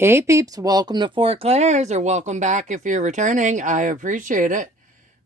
Hey peeps, welcome to Four Clairs, or welcome back if you're returning. I appreciate it.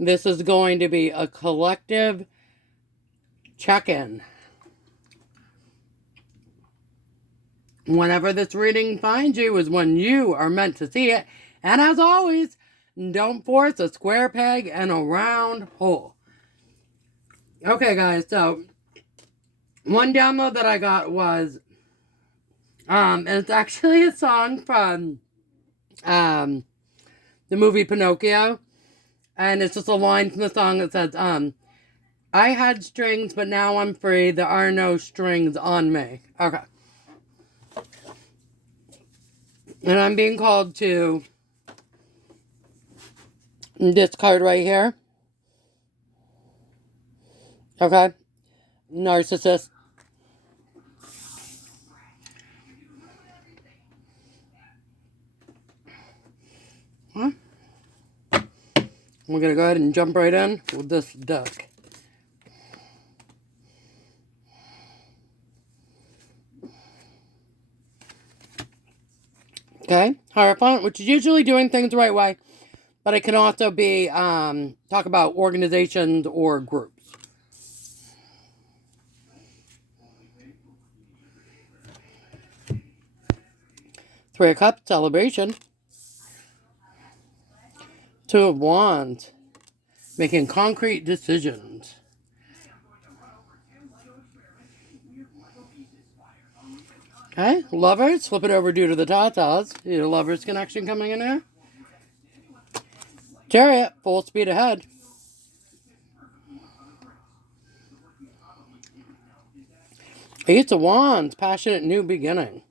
This is going to be a collective check-in. Whenever this reading finds you is when you are meant to see it. And as always, don't force a square peg in a round hole. Okay guys, so one download that I got was and it's actually a song from the movie Pinocchio. And it's just a line from the song that says, I had strings, but now I'm free. There are no strings on me. Okay. And I'm being called to this card right here. Okay. Narcissist. Huh? We're going to go ahead and jump right in with this deck. Okay. Hierophant, which is usually doing things the right way, but it can also be talk about organizations or groups. Three of Cups, celebration. Two of Wands, making concrete decisions. Okay, Lovers, flip it over due to the tatas. Your Lovers connection coming in here. Chariot, full speed ahead. Ace of Wands, passionate new beginning.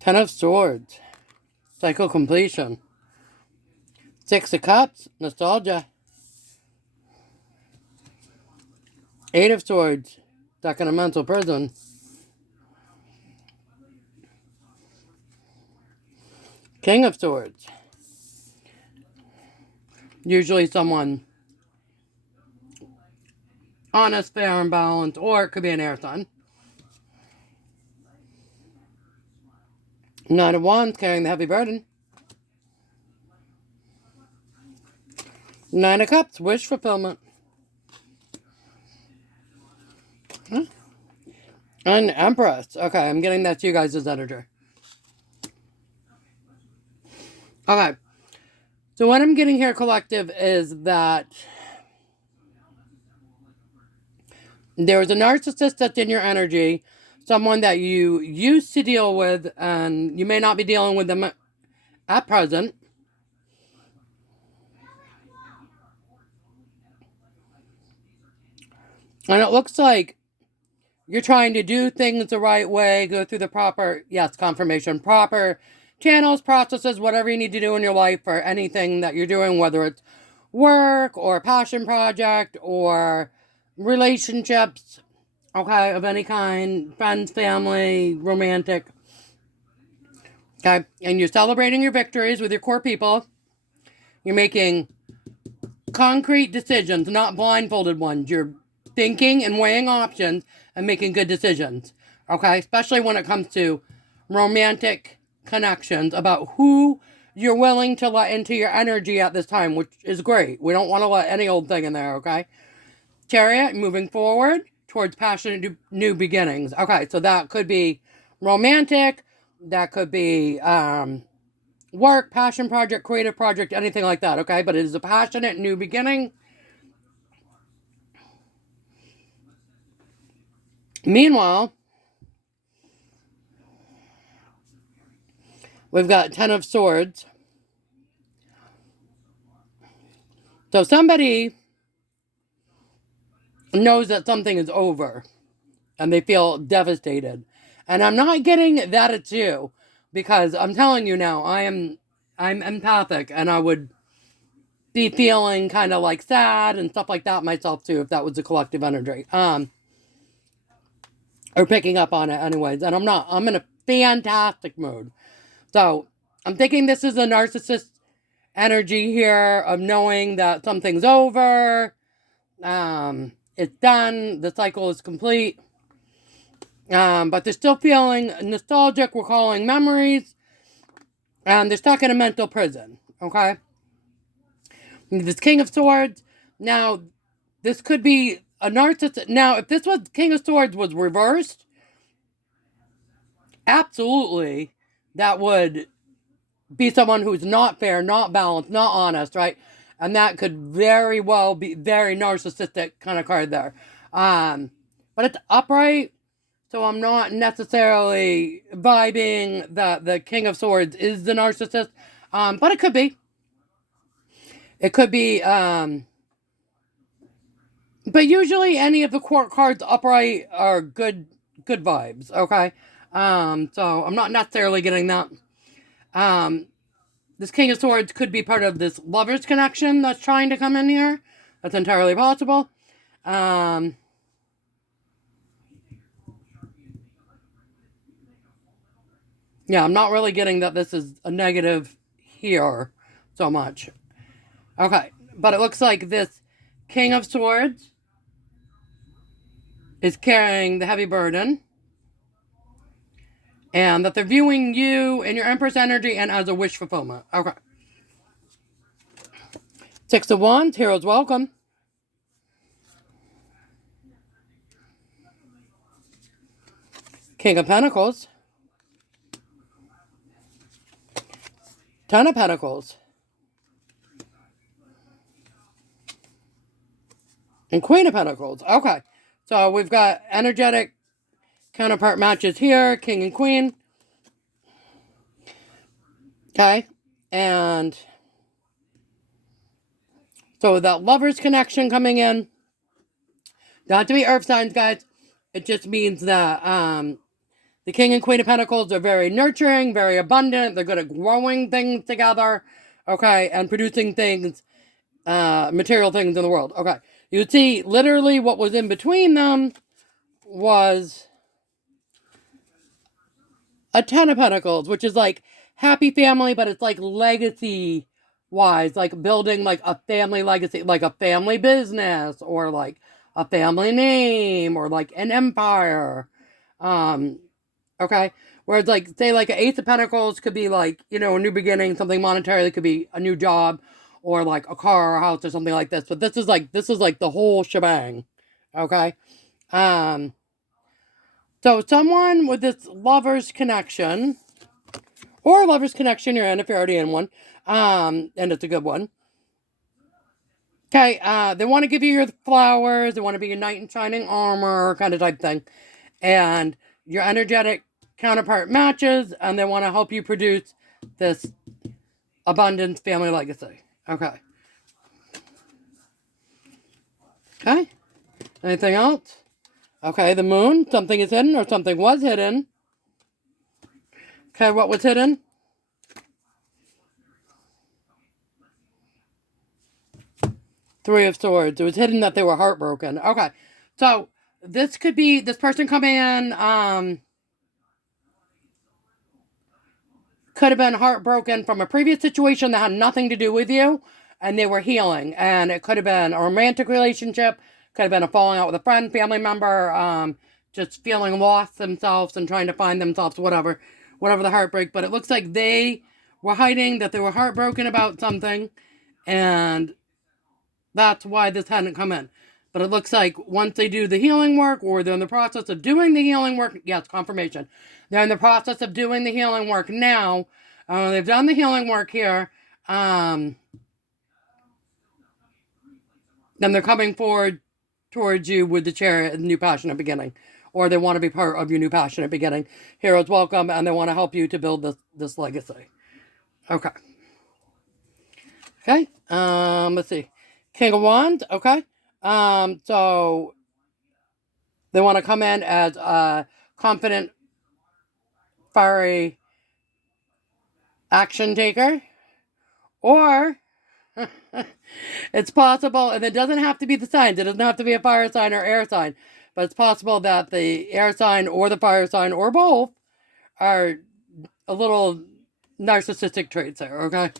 Ten of Swords, cycle completion. Six of Cups, nostalgia. Eight of Swords, stuck in a mental prison. King of Swords, usually someone honest, fair, and balanced, or it could be an air sign. Nine of Wands, carrying the heavy burden. Nine of Cups, wish fulfillment. And Empress. Okay, I'm getting that to you guys as editor. Okay. So what I'm getting here, collective, is that there is a narcissist that's in your energy, someone that you used to deal with, and you may not be dealing with them at present. And it looks like you're trying to do things the right way, go through the proper, yes, confirmation, proper channels, processes, whatever you need to do in your life for anything that you're doing, whether it's work or a passion project or relationships, okay, of any kind, friends, family, romantic. Okay, and you're celebrating your victories with your core people. You're making concrete decisions, not blindfolded ones. You're thinking and weighing options and making good decisions. Okay, especially when it comes to romantic connections, about who you're willing to let into your energy at this time, which is great. We don't want to let any old thing in there, okay? Chariot, moving forward towards passionate new beginnings. Okay, so that could be romantic, that could be work, passion project, creative project, anything like that, okay? But it is a passionate new beginning. Meanwhile, we've got Ten of Swords. So somebody knows that something is over and they feel devastated. And I'm not getting that it's you, because I'm telling you now, I'm empathic, and I would be feeling kind of like sad and stuff like that myself too, if that was a collective energy. Or picking up on it anyways. And I'm not. I'm in a fantastic mood. So I'm thinking this is a narcissist energy here of knowing that something's over. It's done. The cycle is complete. But they're still feeling nostalgic, recalling memories. And they're stuck in a mental prison. Okay? This King of Swords. Now, this could be a narcissist. Now, if this was King of Swords was reversed, absolutely, that would be someone who's not fair, not balanced, not honest, right? And that could very well be very narcissistic kind of card there. But it's upright, so I'm not necessarily vibing that the King of Swords is the narcissist. But it could be. It could be, but usually any of the court cards upright are good vibes, okay? So I'm not necessarily getting that. This King of Swords could be part of this Lover's connection that's trying to come in here. That's entirely possible. Yeah, I'm not really getting that this is a negative here so much. Okay, but it looks like this King of Swords is carrying the heavy burden. And that they're viewing you and your Empress energy and as a wish fulfillment. Okay. Six of Wands, heroes welcome. King of Pentacles. Ten of Pentacles. And Queen of Pentacles. Okay. So we've got energetic counterpart matches here. King and Queen. Okay. And so that Lover's connection coming in. Not to be earth signs, guys. It just means that the King and Queen of Pentacles are very nurturing, very abundant. They're good at growing things together. Okay. And producing things, material things in the world. Okay. You see, literally what was in between them was a Ten of Pentacles, which is like happy family, but it's like legacy wise, like building like a family legacy, like a family business or like a family name or like an empire. Okay. Whereas like, say like an Ace of Pentacles could be like, you know, a new beginning, something monetary, could be a new job or like a car or a house or something like this. But this is like the whole shebang. Okay. So someone with this Lover's connection, or Lover's connection you're in if you're already in one, and it's a good one. Okay, they want to give you your flowers, they want to be your knight in shining armor kind of type thing. And your energetic counterpart matches, and they want to help you produce this abundance family legacy. Okay. Okay. Anything else? Okay, the moon. Something is hidden or something was hidden. Okay, what was hidden? Three of Swords. It was hidden that they were heartbroken. Okay. So, this could be this person coming in, could have been heartbroken from a previous situation that had nothing to do with you, and they were healing. And it could have been a romantic relationship, could have been a falling out with a friend, family member, just feeling lost themselves and trying to find themselves, whatever the heartbreak. But it looks like they were hiding that they were heartbroken about something, and that's why this hadn't come in. But it looks like once they do the healing work, or they're in the process of doing the healing work, yes, confirmation. They're in the process of doing the healing work now. They've done the healing work here. Then they're coming forward towards you with the Chariot and new passionate beginning. Or they want to be part of your new passionate beginning. Heroes welcome, and they want to help you to build this legacy. Okay. Okay. Let's see. King of Wands. Okay. So they want to come in as a confident, fiery action taker. Or It's possible, and it doesn't have to be the signs. It doesn't have to be a fire sign or air sign. But it's possible that the air sign or the fire sign or both are a little narcissistic traits there, okay?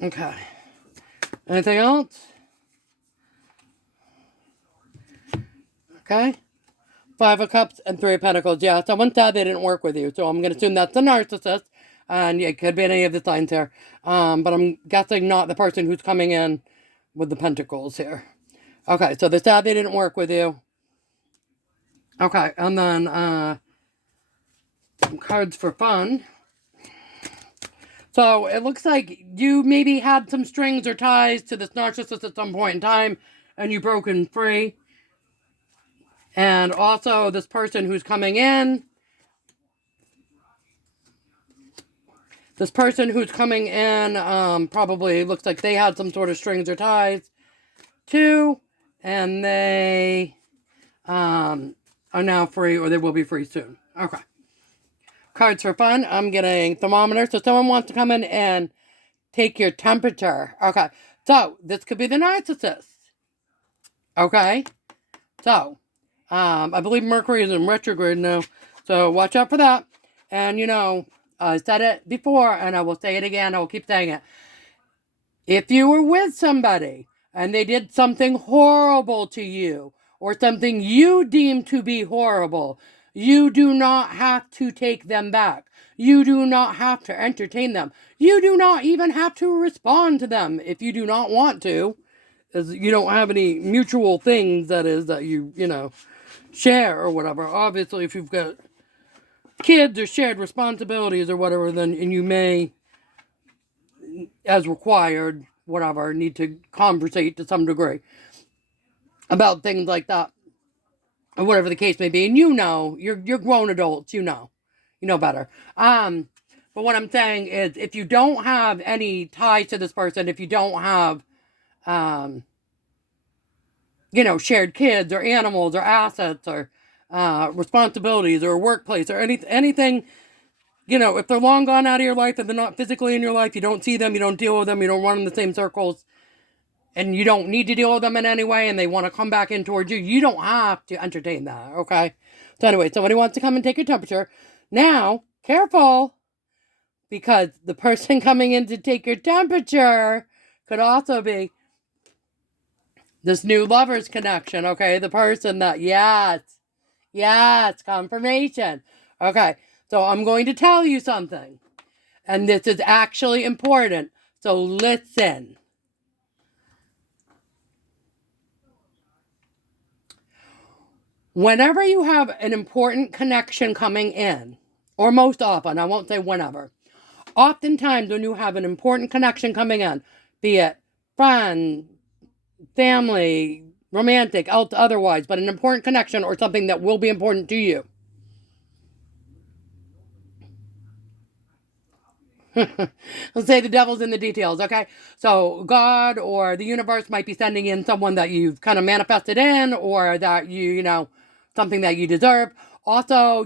Okay. Anything else? Okay. Five of Cups and Three of Pentacles. Yeah, someone said they didn't work with you, so I'm going to assume that's a narcissist. And it could be any of the signs here. But I'm guessing not the person who's coming in with the Pentacles here. Okay, so they said they didn't work with you. Okay, and then cards for fun. So it looks like you maybe had some strings or ties to this narcissist at some point in time, and you've broken free. And also this person who's coming in. This person who's coming in probably looks like they had some sort of strings or ties too. And they are now free, or they will be free soon. Okay. Cards for fun. I'm getting thermometer. So someone wants to come in and take your temperature. Okay. So this could be the narcissist. Okay. So I believe Mercury is in retrograde now. So watch out for that. And I said it before and I will say it again. I will keep saying it. If you were with somebody and they did something horrible to you, or something you deem to be horrible, you do not have to take them back. You do not have to entertain them. You do not even have to respond to them if you do not want to, as you don't have any mutual things, that you share or whatever. Obviously, if you've got kids or shared responsibilities or whatever, then and you may, as required, whatever, need to conversate to some degree about things like that, or whatever the case may be. And you're grown adults, you know better. But what I'm saying is, if you don't have any ties to this person, if you don't have, shared kids or animals or assets or responsibilities or workplace or anything, if they're long gone out of your life and they're not physically in your life, you don't see them, you don't deal with them, you don't run in the same circles, and you don't need to deal with them in any way, and they want to come back in towards you, you don't have to entertain that, okay? So anyway, somebody wants to come and take your temperature. Now, careful, because the person coming in to take your temperature could also be this new lover's connection, okay? The person that, yes, confirmation. Okay, so I'm going to tell you something, and this is actually important, so listen. Whenever you have an important connection coming in, or most often, I won't say whenever, oftentimes when you have an important connection coming in, be it friend, family, romantic, otherwise, but an important connection or something that will be important to you. Let's say the devil's in the details, okay? So God or the universe might be sending in someone that you've kind of manifested in, or that something that you deserve. Also,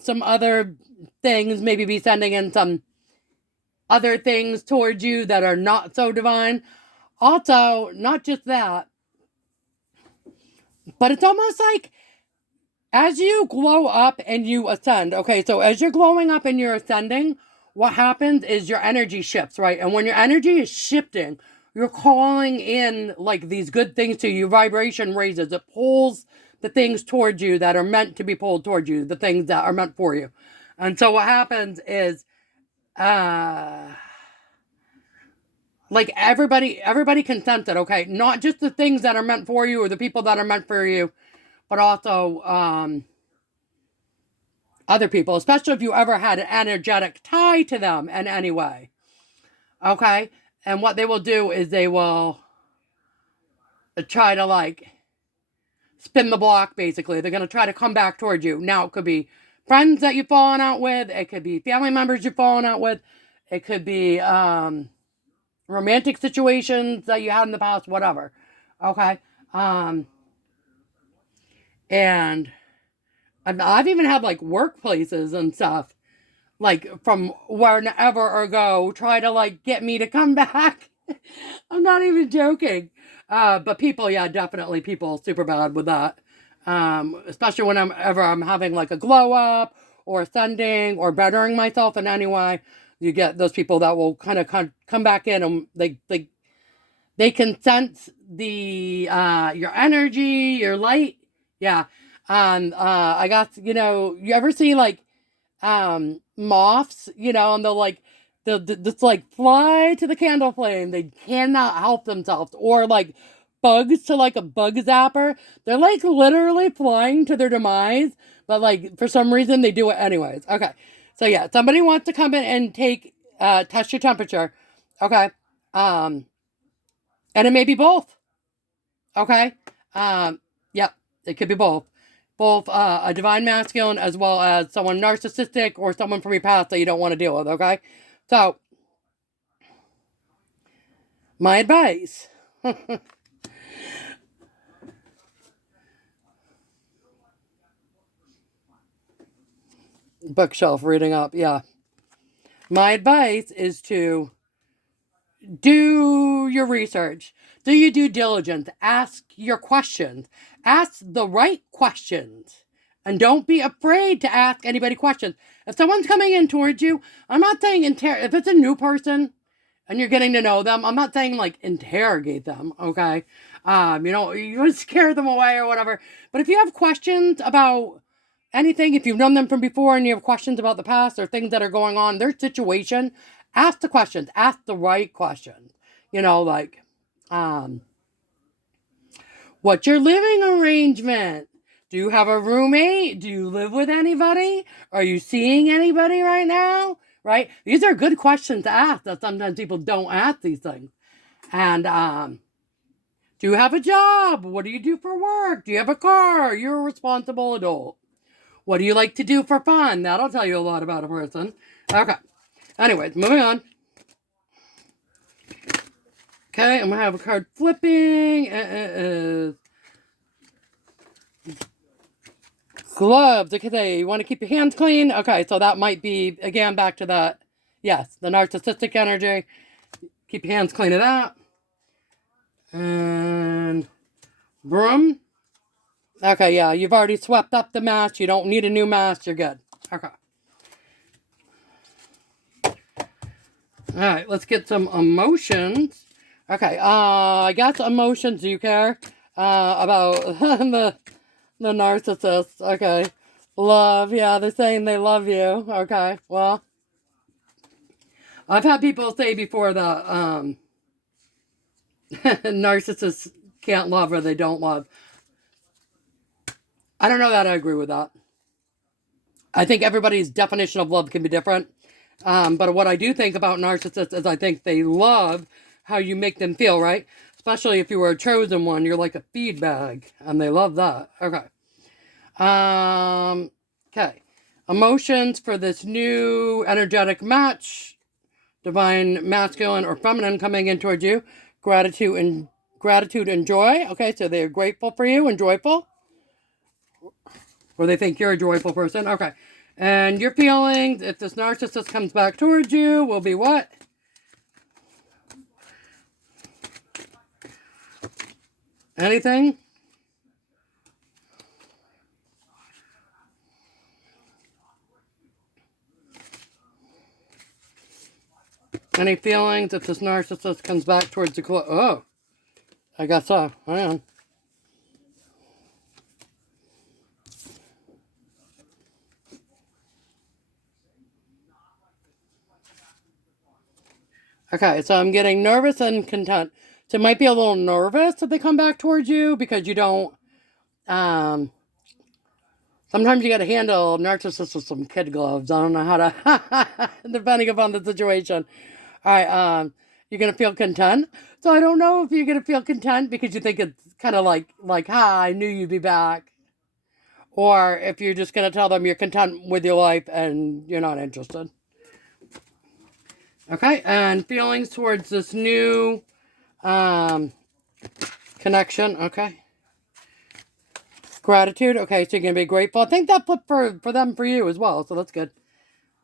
some other things, maybe be sending in some other things towards you that are not so divine. Also, not just that, but it's almost like as you glow up and you ascend, okay, so as you're glowing up and you're ascending, what happens is your energy shifts, right? And when your energy is shifting, you're calling in like these good things to you. Your vibration raises. It pulls the things towards you that are meant to be pulled towards you, the things that are meant for you. And so what happens is, like everybody can sense it, okay? Not just the things that are meant for you or the people that are meant for you, but also other people, especially if you ever had an energetic tie to them in any way. Okay? And what they will do is they will try to spin the block, basically. They're going to try to come back towards you. Now, it could be friends that you've fallen out with. It could be family members you've fallen out with. It could be romantic situations that you had in the past, whatever. Okay? And I've even had workplaces and stuff, from wherever ago, try to get me to come back. I'm not even joking. But people, yeah, definitely people super bad with that. Especially whenever I'm having like a glow up or ascending or bettering myself in any way, you get those people that will kind of come back in and they can sense the your energy, your light. Yeah. I got, you ever see like moths, and they'll just like fly to the candle flame. They cannot help themselves. Or like bugs to like a bug zapper. They're like literally flying to their demise, but like for some reason they do it anyways. Okay. So yeah, somebody wants to come in and test your temperature. Okay. Um, and it may be both. Okay. Yep. It could be both. Both a divine masculine as well as someone narcissistic or someone from your past that you don't want to deal with. Okay. So, my advice. Bookshelf reading up. Yeah. My advice is to do your research. Do your due diligence. Ask your questions. Ask the right questions. And don't be afraid to ask anybody questions. If someone's coming in towards you, I'm not saying if it's a new person and you're getting to know them, I'm not saying like interrogate them, okay? You want to scare them away or whatever. But if you have questions about anything, if you've known them from before and you have questions about the past or things that are going on, their situation, ask the questions. Ask the right questions. Like, what's your living arrangement? Do you have a roommate? Do you live with anybody? Are you seeing anybody right now? Right? These are good questions to ask that sometimes people don't ask these things. And do you have a job? What do you do for work? Do you have a car? You're a responsible adult. What do you like to do for fun? That'll tell you a lot about a person. Okay. Anyways, moving on. Okay, I'm going to have a card flipping. Gloves. Okay, you want to keep your hands clean? Okay, so that might be, again, back to that. Yes, the narcissistic energy. Keep your hands clean of that. And broom. Okay, yeah, you've already swept up the mask. You don't need a new mask. You're good. Okay. All right, let's get some emotions. Okay, I got some emotions. Do you care about the narcissist? Okay. Love, yeah, they're saying they love you. Okay, well, I've had people say before that narcissists can't love or they don't love. I don't know that I agree with that. I think everybody's definition of love can be different. But what I do think about narcissists is I think they love how you make them feel, right? Especially if you were a chosen one, you're like a feed bag, and they love that. Okay. Okay. Emotions for this new energetic match. Divine masculine or feminine coming in towards you. Gratitude and joy. Okay, so they're grateful for you and joyful. Or they think you're a joyful person. Okay. And your feelings, if this narcissist comes back towards you, will be what? Anything? Any feelings if this narcissist comes back towards the oh, I guess so. Hang on. Okay, so I'm getting nervous and content. So it might be a little nervous if they come back towards you because you don't, sometimes you got to handle narcissists with some kid gloves. I don't know how to, depending upon the situation. All right, you're going to feel content. So I don't know if you're going to feel content because you think it's kind of like, hi, I knew you'd be back. Or if you're just going to tell them you're content with your life and you're not interested. Okay, and feelings towards this new connection. Okay. Gratitude. Okay, so you're going to be grateful. I think that flipped for them for you as well, so that's good.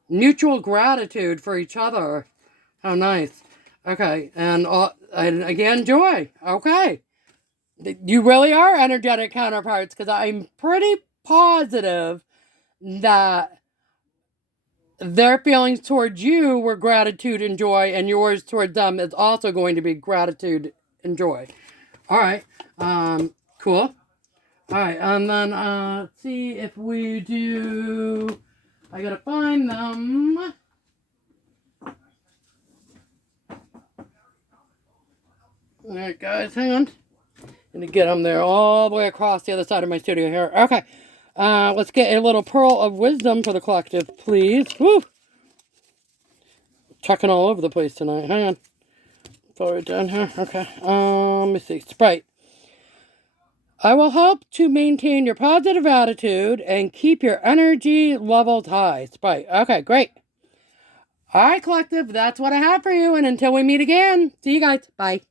Mutual gratitude for each other. How nice. Okay, and again, joy. Okay. You really are energetic counterparts, because I'm pretty positive that their feelings towards you were gratitude and joy, and yours towards them is also going to be gratitude and joy. All right. Cool. All right, and then let's see if we do. I gotta find them. All right, guys, hang on. Gonna get them there all the way across the other side of my studio here. Okay. Let's get a little pearl of wisdom for the collective, please. Woo! Chucking all over the place tonight. Hang on. Forward down here. Okay. Let me see. Sprite. I will help to maintain your positive attitude and keep your energy levels high. Sprite. Okay, great. All right, collective. That's what I have for you. And until we meet again, see you guys. Bye.